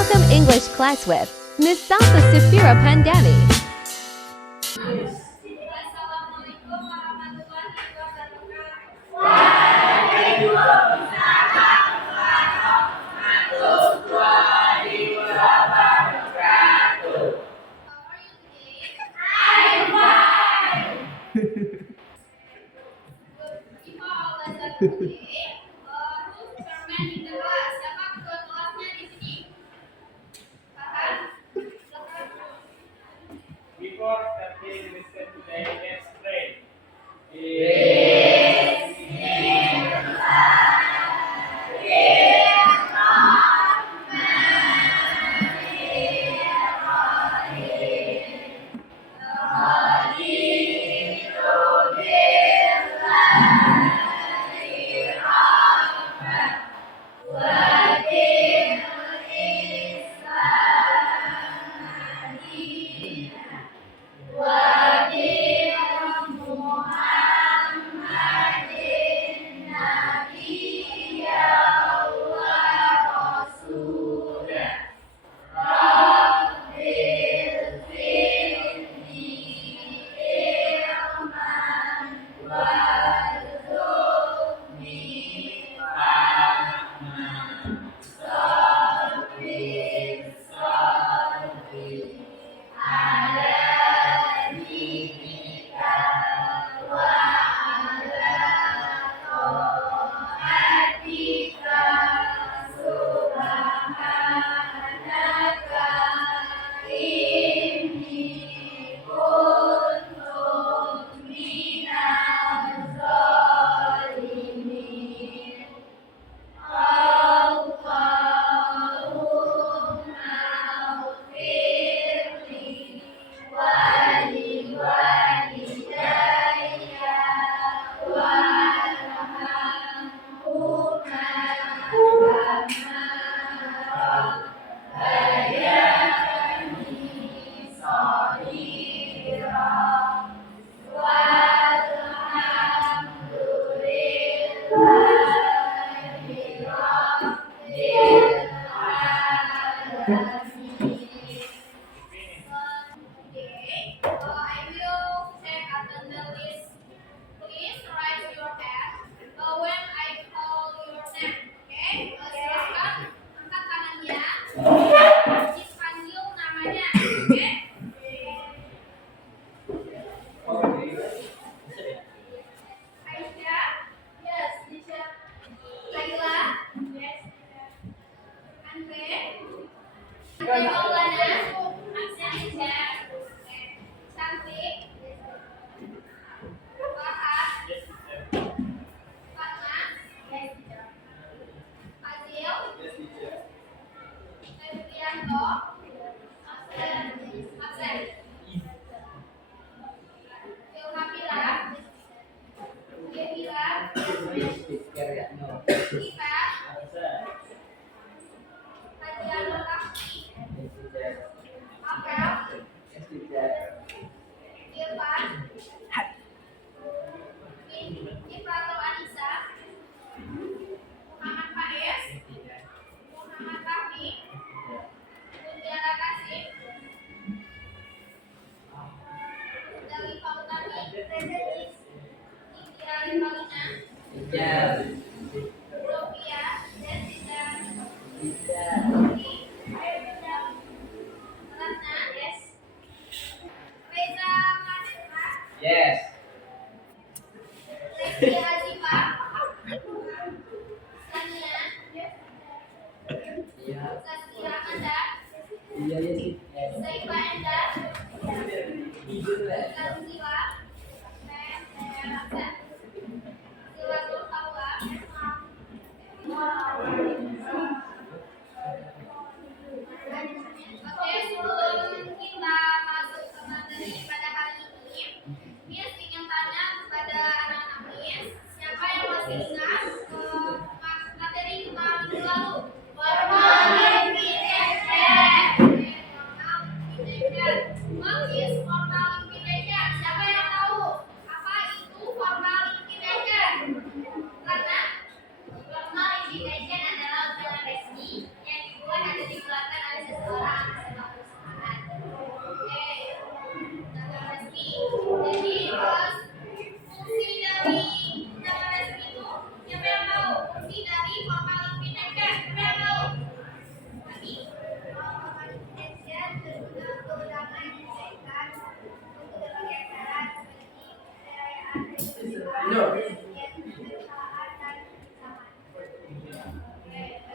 Welcome English class with Miss Salsa Safira Pandani. Assalamualaikum warahmatullahi wabarakatuh. How are you today? Good. Kita belajar today. Who's chairman in the class? Siapa ketua kelasnya di sini? Farhan? Silakan. Before starting listen today, let's pray. Okay. I will check attendance list. Please raise your hand when I call your name. Okay? Silakan angkat tangannya. Dipanggil namanya. Oke? Aisyah? Yes, teacher. Laila? Yes, teacher. Andre? Andre Maulana? Absen, teacher. Oke. Cantik? Farhan? Fatma? Yes, teacher. Fazil? Febrianto? Absen. Absen. Ilhamira? Yemira? Iva? Hadiano Takti? Apel? Irfan? Ifratul Anissa? Muhammad Faiz? Muhammad Fahmi? Mutiara Kasih? Dalifah Utami? Indira Rivalina? Sofia? Jessica? Putri? Ratna? Yes. Reza Mahendra? Yes. Lesti Azifah? Sania? Saskia Anda? Saifa Enda? Tanzila? Absen. Silatul Hawa? Oke, sebelum kita masuk ke materi pada hari ini, Miss ingin tanya kepada anak-anak Miss, siapa yang masih ingat materi kita minggu lalu? Formal invitation. Formal invitation. What is formal invitation? Siapa yang tahu? Apa itu formal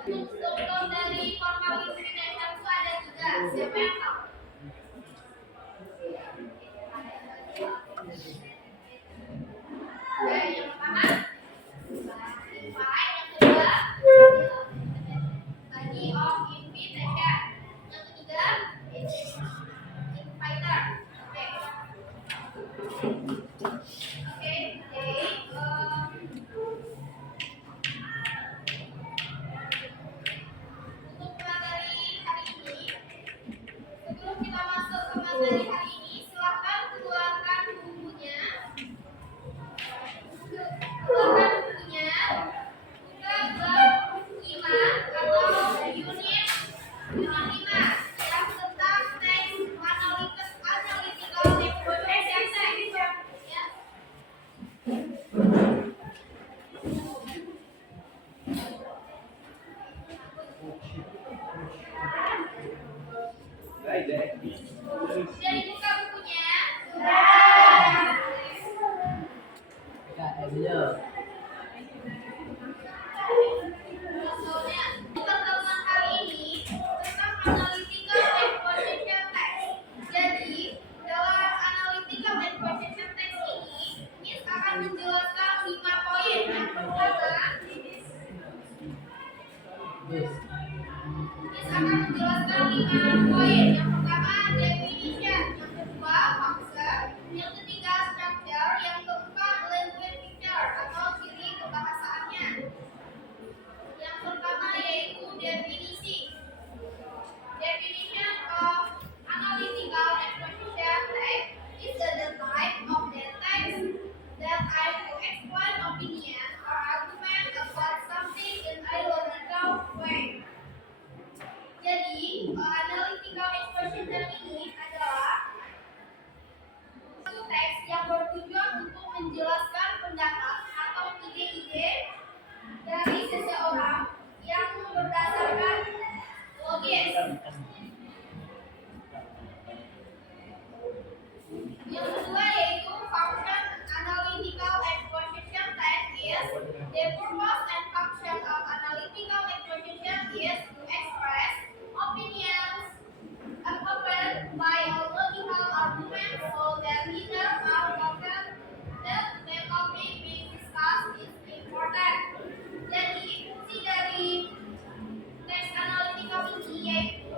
Struktur dari formal intimidation itu ada tiga. Siapa yang tahu? Yang pertama, invite. Yang kedua, body of invitation. Yang ketiga, inviter. Oke, jadi untuk materi hari ini, sebelum kita masuk ke materi hari ini, silakan keluarkan bukunya. Keluarkan bukunya, buka bab 5 atau unit 5 yang tentang teks analytical expression. Ya. Sudah dibuka bukunya? Soalnya pertemuan kali ini tentang analytical exposition text. Jadi dalam analytical exposition text ini, Miss akan menjelaskan 5 poin. Yang pertama, Miss akan menjelaskan 5 poin. Yang pertama, definition. Yang kedua, function. Yang ketiga, structure. Yang keempat, language picture atau ciri kebahasaannya. Yang pertama yaitu definisi. Definition of analytical exposition text is the type of the text that I will explain opinion or argument about something in a logical way. Jadi, analytical exposition ini adalah suatu teks yang bertujuan untuk menjelaskan pendapat atau ide-ide dari seseorang yang berdasarkan logis. Yang kedua yaitu function analytical exposition text is the purpose and function of analytical exposition is to express opinions accompanied by a logical argument so that neither are broken that the topic being discussed is important. Jadi fungsi dari teks analytical ini yaitu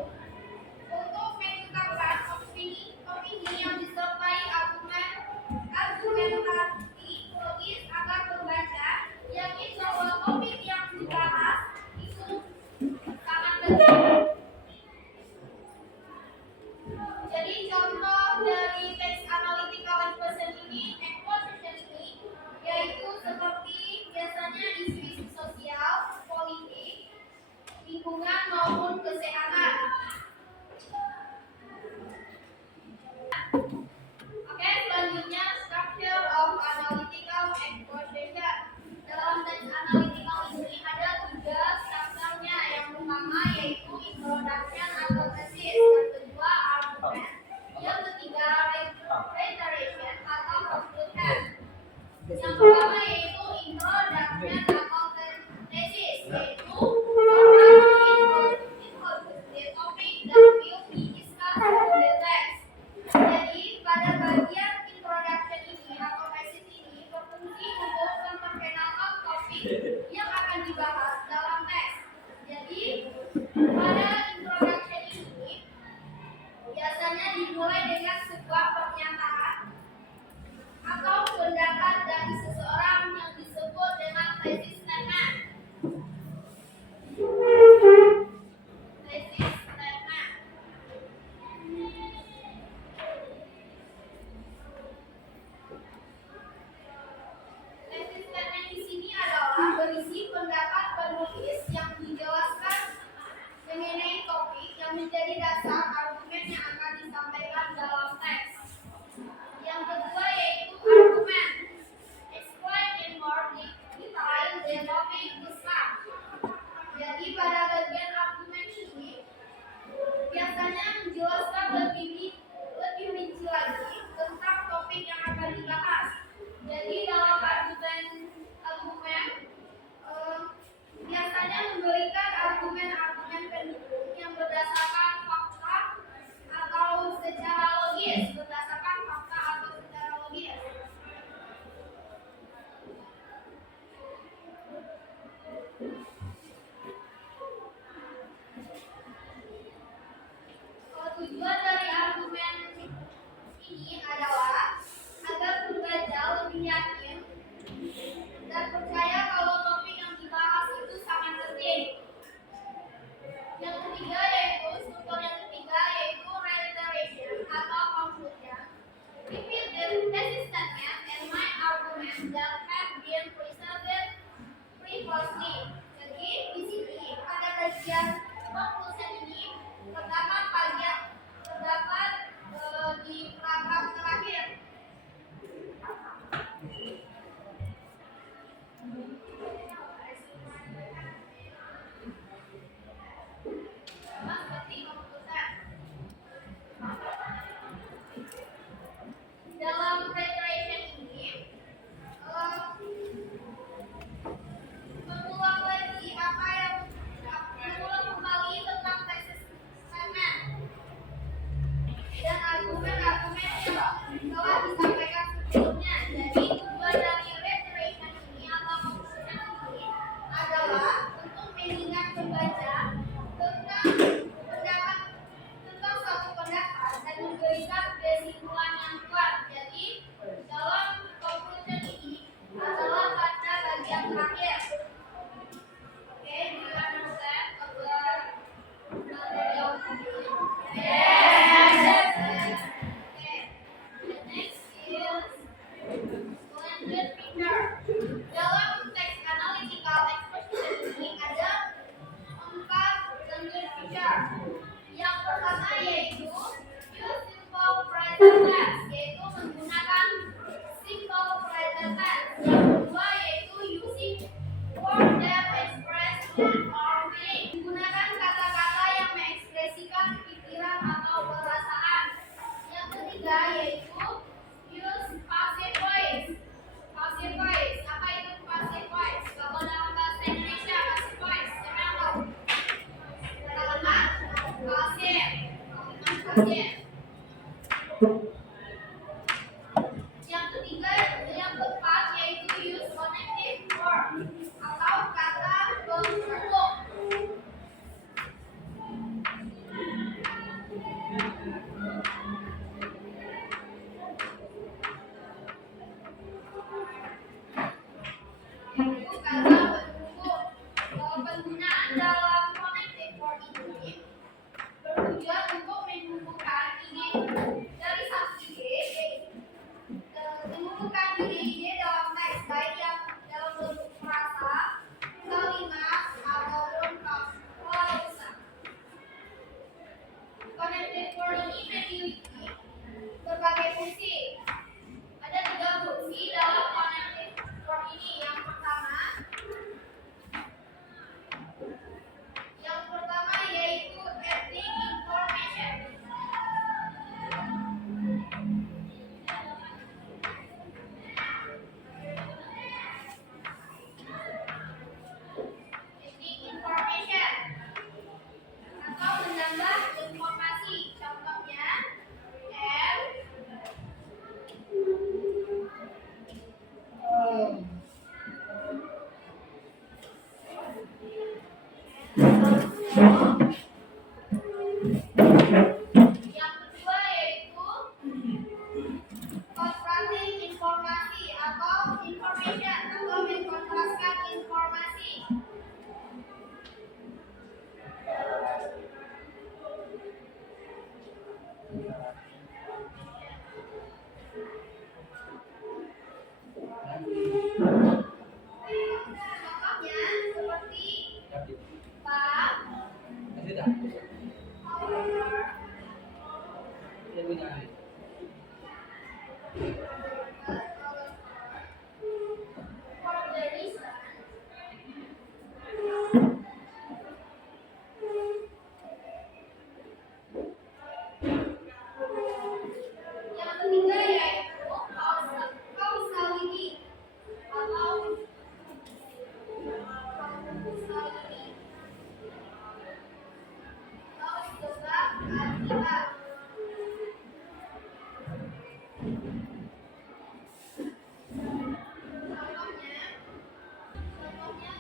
subjek. Yang ketiga, yang keempat yaitu use connective word atau kata penghubung. Yaitu kata penghubung. Penggunaan dalam connective word ini bertujuan untuk menghubungkan ide dari satu ide, menghubungkan ide-ide dalam teks baik yang dalam bentuk frasa, kalimat, ataupun klausa. Connective word ini memiliki berbagai fungsi. Ada 3 fungsi dalam connective word ini. Yang pertama yaitu ethnic information. Ethnic information atau menambah informasi. Contohnya yang kedua yaitu contrasting informasi atau information atau mengkontraskan informasi. Contohnya seperti bab, yang ketiga yaitu causality atau sebab akibat. Contohnya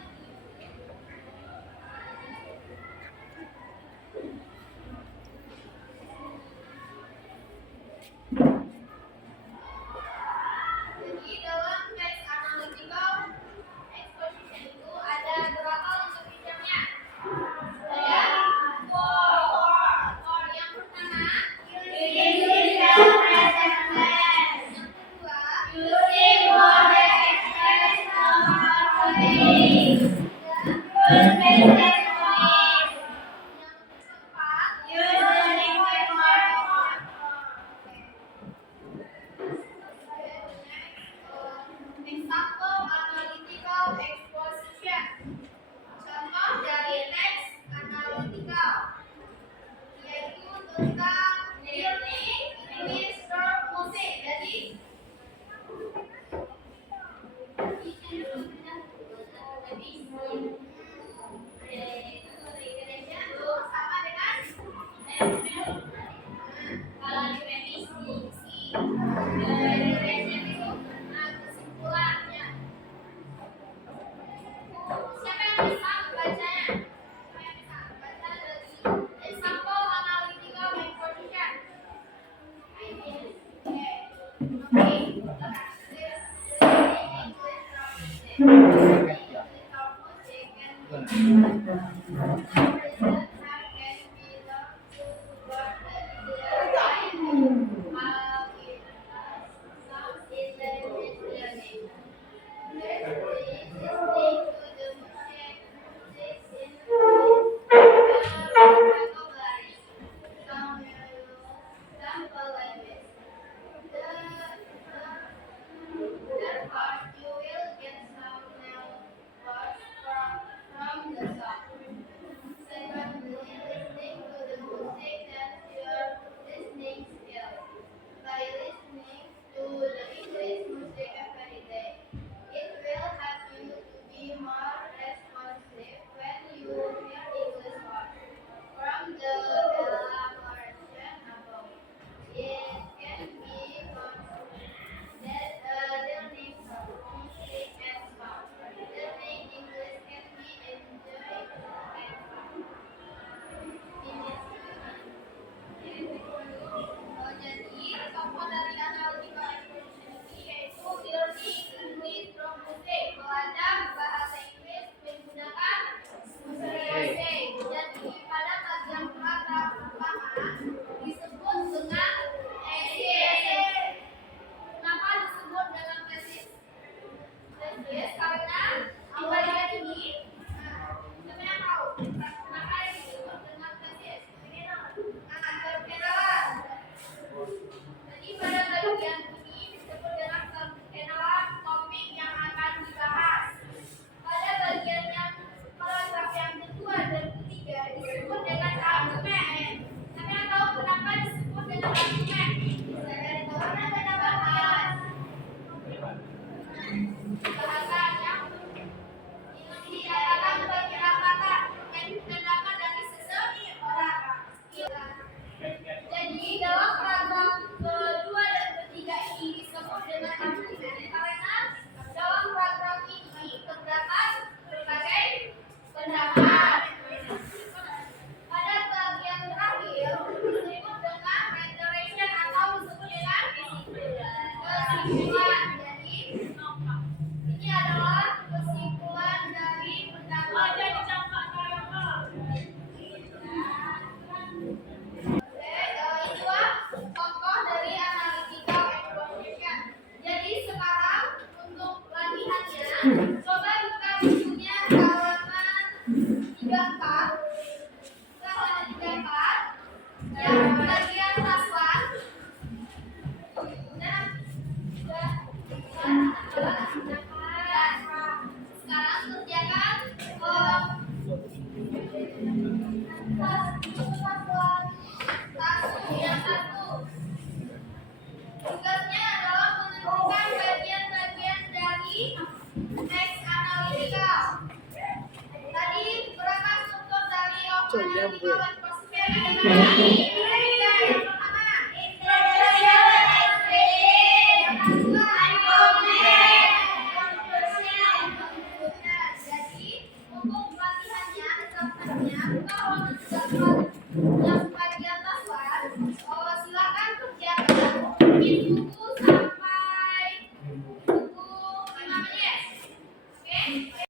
jadi dalam teks analytical exposition itu ada berapa untuk feature-nya? Ada 4. Yang pertama, using the present tense. Yang kedua, using modern express ways. Use present tense. Yang keempat, use the liquid form. Example analytical exposition. Contoh dari teks analytical yaitu tentang learning English verb musik. Jadi sama dengan kalau di revisi itu kesimpulannya. Siapa yang bisa membacanya? Siapa yang bisa membaca dari example analytical exposition? Silakan kerjakan bikin buku sampai buku 5 menit. Oke?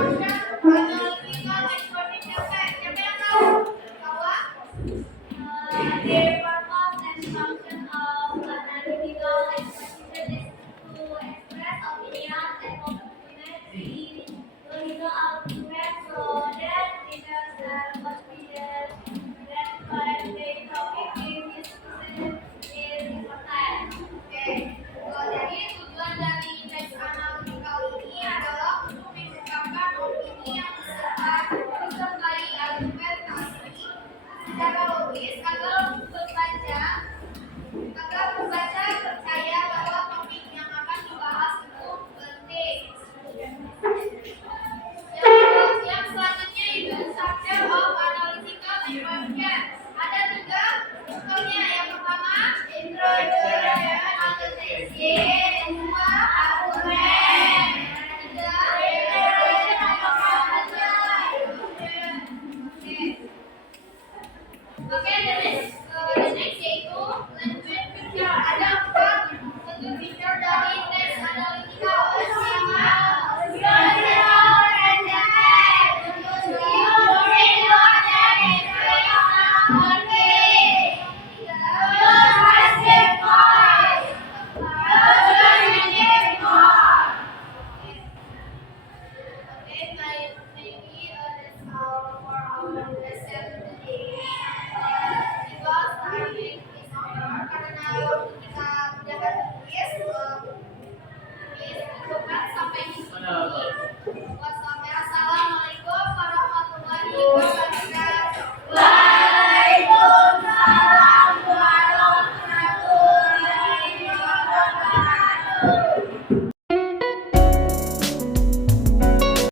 analytical and coordination. Siapa yang tahu? Tahu? The purpose and function of analytical and coordination is to express opinions and complements in logical arguments so that readers are confident that what the topic being discussed is important. Oke, jadi tujuan dari teks analytical ini adalah untuk mengungkapkan opini yang disertai argumentasi secara logis agar pembaca percaya bahwa topik yang akan dibahas itu penting. Yang selanjutnya itu structure of analytical environment. Ada 3 strukturnya. Yang pertama, introduction, annotation, yang kedua, argument, yang ketiga, Oke, the next yaitu language feature. Ada 4 bentuk feature dari teks analytical. Pertama, maybe that's all for our lesson.